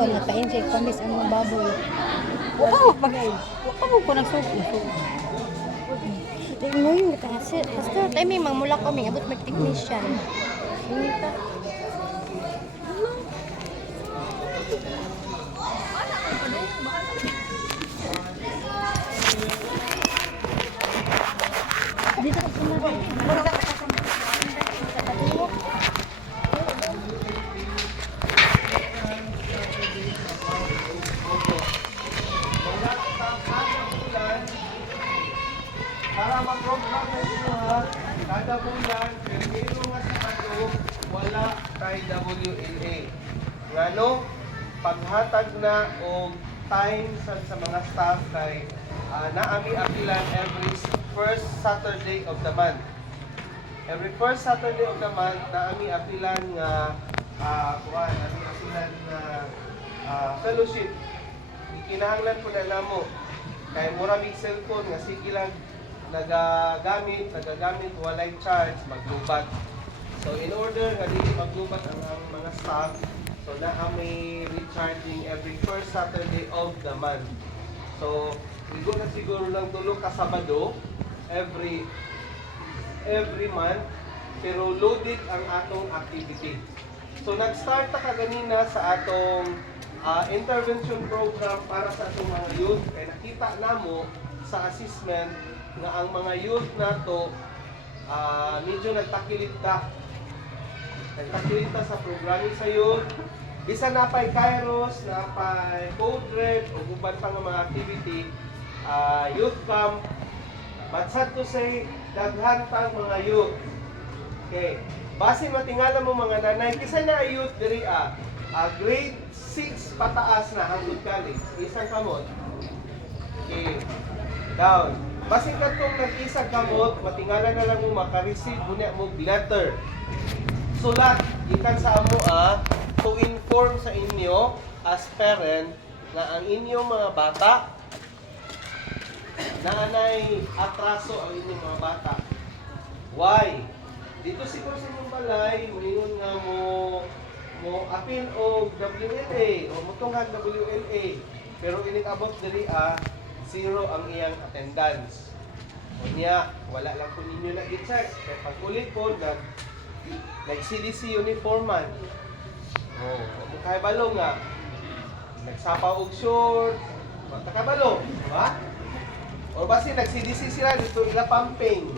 So, naka-enjoy kami sa mga baboy. Wala mo ko nagsuko. Mo yung kasi basta tayo may mangmula kami abot mag-technician. Sinita. Dito ka sumali. Para mag-program na ito ha, kada bulan, pero nga sa kato, wala kay WLA. Ngano, paghatag na o time sa mga staff kay naami apilan every first Saturday of the month. Every first Saturday of the month, naami apilan nga naami apilan nga fellowship. Ikinahanglan po na namo kay mura big cellphone nga sige lang nagagamit, walay charge, maglubat. So in order nga dili maglubat ang mga staff, so na may recharging every first Saturday of the month. So ligo na siguro lang tulo ka Sabado every month, pero loaded ang atong activity. So nag-start ta kaganina sa atong intervention program para sa atong mga youth, kay nakita namo sa assessment nga ang mga youth nato medyo nagtakilit ta sa programming sa youth. Bisa na pa'y Kairos, na pa'y Code Red o uban pa nga mga activity, youth camp, but sad to say daghan pang mga youth. Okay, base matingala mo mga nanay, kisa na youth diri grade 6 pataas na hangtod college, isang kamot. Okay, down. Basi katong nag-isang kamot, matingala na lang mo maka-receive unya mo letter. Sulat ikan sa amo to inform sa inyo as parent na ang inyong mga bata na anay atraso ang inyong mga bata. Why? Dito siguro sa inyong balay, moingon nga mo apil og WLA o motunghan WLA, pero init-abot diri zero ang iyang attendance. Unya, wala lang po ninyo na i-check. Kaya pag ulit po, nag-CDC uniforman. Kaya balo nga. Nagsapa og short. Kaya balo. Diba? O basi nag-CDC sila dito ila pumping.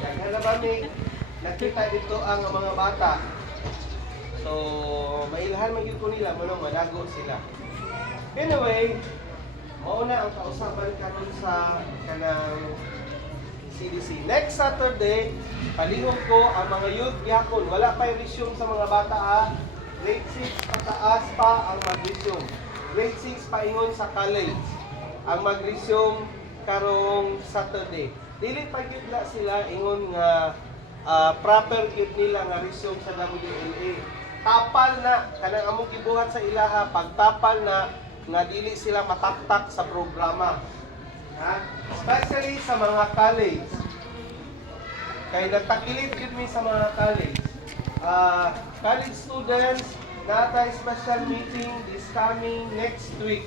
Naghanap kami. Nakita dito ang mga bata. So, mailhan magyud ko nila. Madago sila. Anyway, mauna ang kausapan karon sa kanang CDC. Next Saturday, palihog ko ang mga youth gihapon. Wala pa yung resume sa mga bata Grade 6 pataas pa ang mag-resume. Grade 6 paingon sa college ang mag-resume karong Saturday. Dili pa gyud na sila ingon nga proper gyud nila nga resume sa WLA. Tapal na kanang among gibuhat sa ilaha, pagtapal na nga dili sila mataktak sa programa. Especially sa mga college. Kaya nagtakilit yun mi sa mga college. College students, natay special meeting this coming next week.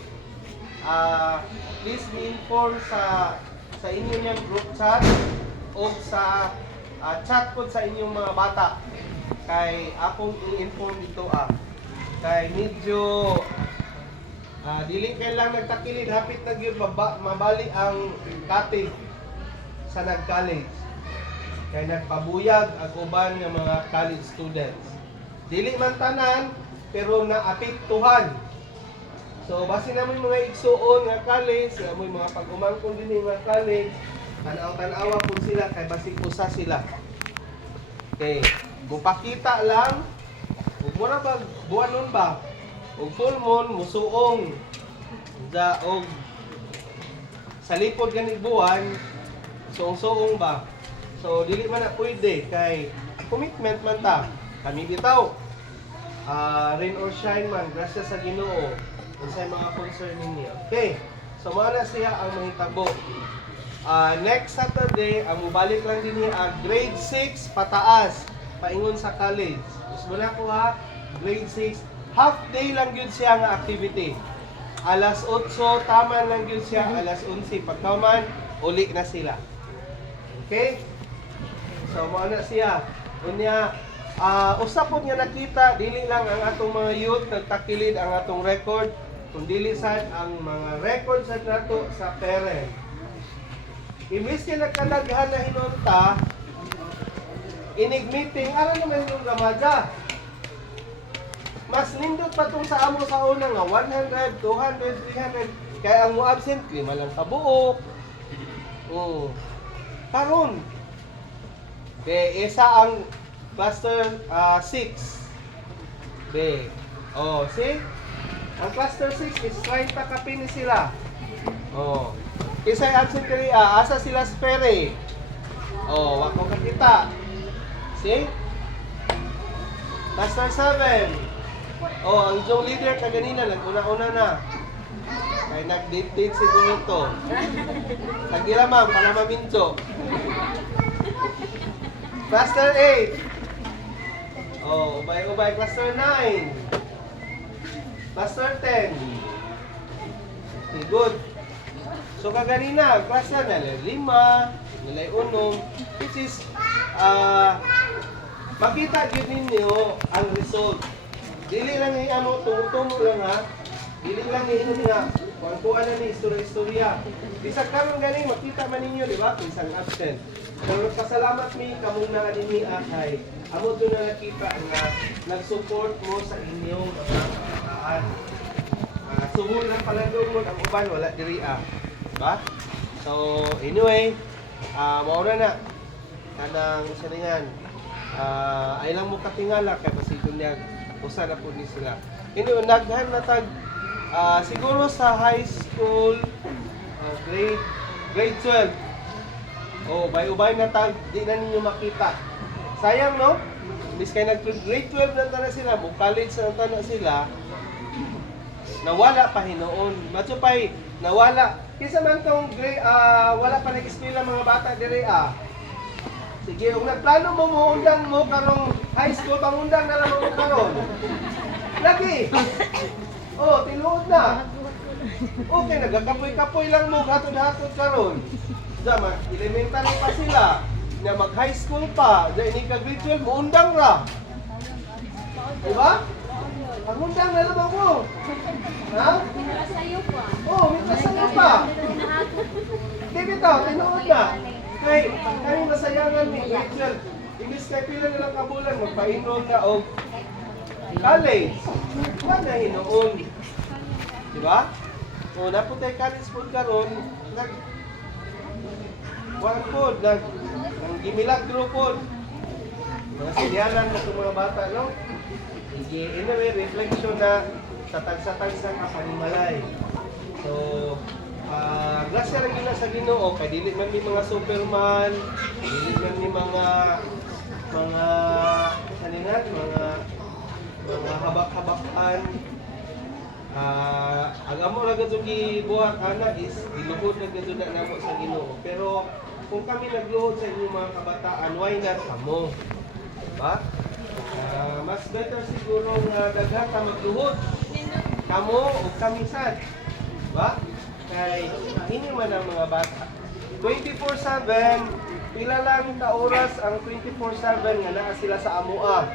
Please be informed sa inyo niyang group chat o sa chat po sa inyong mga bata. Kay akong i-inform dito kay medyo dili kay lang nagtakilid, hapit na gyud mabali ang cutting sa nag-college. Kay nagpabuyag ang uban nga mga college students. Dili man tanan, pero naapektuhan. So basi na mo mga igsuon nga college, mo mga pag-umangkon din nga college, tanaw-tanawa po sila kay basig usa sila. Okay, gupakita lang, ug mo na ba buwanon ba? Og full moon musuong og sa lipod ganig buwan suong-suong ba, so dili man na pwede kay commitment man ta kami bitaw rain or shine man grasya sa Ginoo unsay mga concern ninyo. Okay, so mao na siya ang mahitabo. Next Saturday ang mubalik lang din grade 6 pataas paingon sa college. Gusto na ko grade 6 half day lang yun siya nga activity. Alas 8, tama lang yun siya, alas 11. Pagkaman, uli na sila. Okay? So, mo na siya. Unya, usapon nga nakita, dili lang ang atong mga youth nagtakilid ang atong record, kung dili sad ang mga record sad nato sa parent. Imbis ka nagkalaghan na hinunta, inig meeting, ano naman yung gamadya? Mas nindot pa tong sa amo sa una nga 100, 200, 300 kaya ang mo absent 5 lang kabuok. Karon. Isa ang cluster 6. See? Ang cluster 6 is 30 kapini sila. Isa absent kari asa sila spere. Wako kakita. See? Cluster 7. Ang Jong leader kaganina, nag-una-una na. Kaya nag-date-date siguro ito. Tagila ma'am, para mamincho. Cluster 8. Ubay-ubay. Cluster 9. Cluster 10. Okay, good. So kaganina, cluster nila 5, nila 1, which is, makita yun ninyo ang result. Dili lang yung tumutumo lang ha. Dili lang yung nga. Kuha na ni istorya-istorya. Bisag karon ganing makita man ninyo, di ba? Isang absent. Pero pasalamat mi kamong na din ni Akay. Amo doon na nakita nga nag-support mo sa inyong mga kabataan. Suhol lang palandong mo ang uban wala diri Ba? So anyway, mauna na kanang saningan. Ay lang mo katingala kay pasidon niya usa na po ni sila. Ini naghan na tag siguro sa high school grade 12. Ubay-ubay na tag di na ninyo makita. Sayang no? Bis kay nag grade 12 na tana sila, mo college na tana sila. Nawala pa hinoon. Matsupay nawala. Kisa man tong wala pa nag-eskwela mga bata diri Sige, kung nagplano mo muundang mo karong high school, pangundang na lang mo karon. Lagi! Tinuod na. Okay, nagkakapoy-kapoy lang mo, hatod-hatod karon. Diyan, elementary pa sila. Na mag-high school pa. Diyan, ini ka-grade 12, muundang ra. Diba? Pangundang na lang mo. Ha? Sa'yo pa. Mintasayo pa. Di bitaw, tinuod na. Kay masayangan ni Rachel. Imbis kay pila nilang kabulan, magpa-enroll na o college. Wala na hinoon. Diba? Naputay college po karon, gimilagro po. Mga silyanan na itong mga bata, no? Anyway, reflection na sa tagsa-tagsa ka panimalay. So, grasya lang yun sa Ginoo kay dili man ni mga superman, dili man ni mga saningan, mga habak-habakan. Ang amo ra gud gibuhat ana is giluhod na gud na namo sa Ginoo. Pero kung kami nagluhod sa inyong mga kabataan, why not kamo? Diba? Mas better siguro nga daghan ta magluhod. Kamo o kami sad. Diba? Kay hindi man ang mga bata 24/7 pila lang ta oras ang 24/7 nga naa sila sa amoa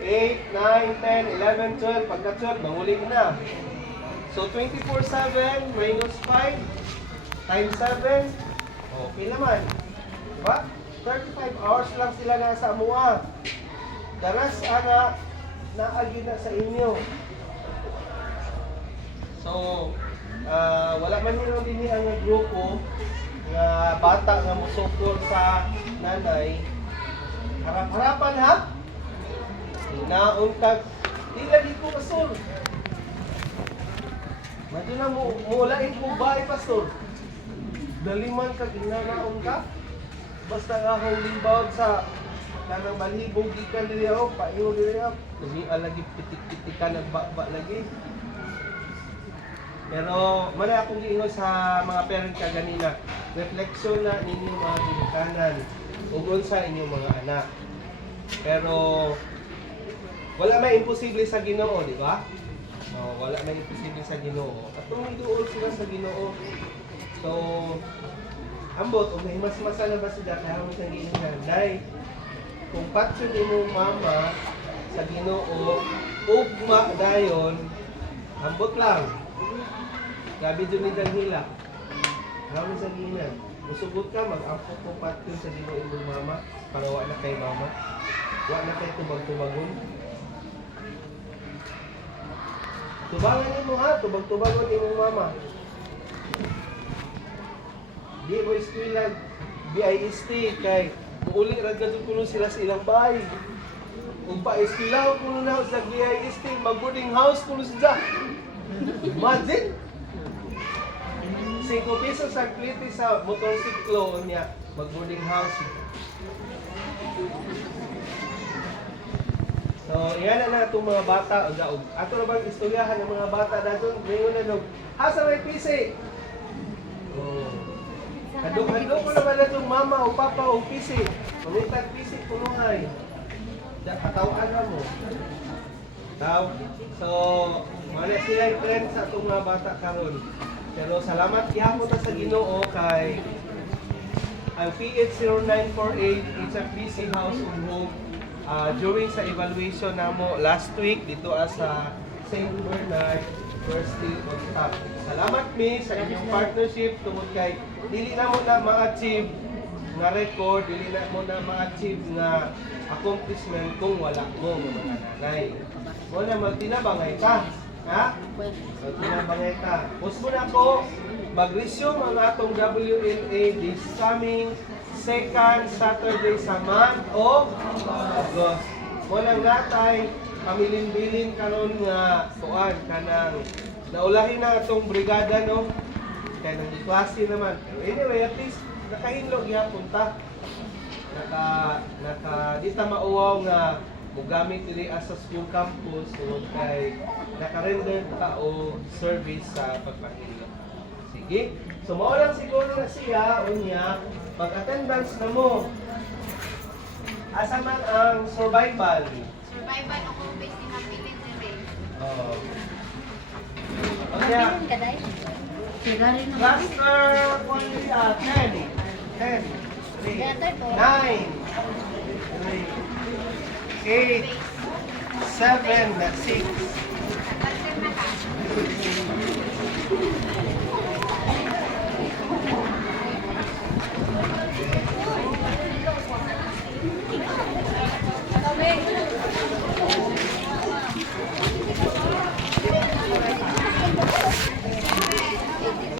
8, 9, 10, 11, 12 pagka 12 manguli na so 24/7 minus 5 times 7 pila man diba? 35 hours lang sila na sa amoa daras ana naagi na sa inyo so wala man nila din ang grupo nga bata nga musukol sa nanay harap-harapan ha naon kag di lagi ko pastor madto na mo mulain ko bahay pastor daliman kag naon ka basta nga holding bound sa kanang balhibog gikan diri ako paingon diri ako dumi lagi pitik-pitikan nagbaba lagi. Pero mali akong giingon sa mga parent kaganina, refleksyon na ninyo mga ginikanan ug unsa inyong mga anak. Pero Wala may imposible sa Ginoo, di ba? Wala may imposible sa Ginoo. At tumiduol sila sa Ginoo. So, ambot, kung may mas masala ba sila, kaya mo siyang giingan. Dahil, kung patso din mo mama sa Ginoo, ugma dayon, ambot lang. Gabi dyan ni Danghila. Kaya mo siyang giingan. Musugot ka, mag-ampot ko patso sa Ginoo imong mama, para wala kay mama. Wala na kay tubag-tubagon. Tubangan mo ha, tubag-tubagon imong mama. Di mo eskwela BIST kay muuli ra gadto kuno sila sa ilang bahay. Ug pa eskwela kuno na sa BIST, mag-boarding house kuno sila. Imagine. 5 pesos sa kliti sa motorsiklo niya, mag-boarding house. So, yan na itong mga bata. Ato na bang istoryahan ng mga bata daton? Ngayon na nung, asa may pisi? Hadok-hadok ko naman na itong mama o papa o pisi. Mamitag pisi, punungay. Katawaan na mo. So, wala sila yung trend sa itong mga bata karon. Pero salamat ihapon na sa Ginoo kay ang PH0948, it's a PC house on home. During sa evaluation namo last week dito sa St. Bernard, we're still on top. Salamat mi sa inyong partnership tungod kay dili na mo na ma-achieve nga record, dili na mo na ma-achieve nga accomplishment kung wala mo mga nanay. Mo na magtinabangay ka, ha? Magtinabangay ka. Pus mo na ko mag-resume ang atong WLA this coming second Saturday sa month of August. Walang natay, pamilin-bilin karon nga kuan kanang naulahin na itong brigada no. Kaya nang klase naman. Anyway, at least nakahinlog yapon ta. Naka di ta mauwaw nga mugamit diri as sa school campus tungod kay naka-render ta o service sa pagpahinlog. Sige. So mao lang siguro na siya unya pag-attendance na mo. Asa man ang survival? Survival o kung base ni Habilin dire. Oh. Kapilin Okay. ka dahil. Sigarin na. Cluster 10, 10, 3, 9, 3, 8, 7, 6,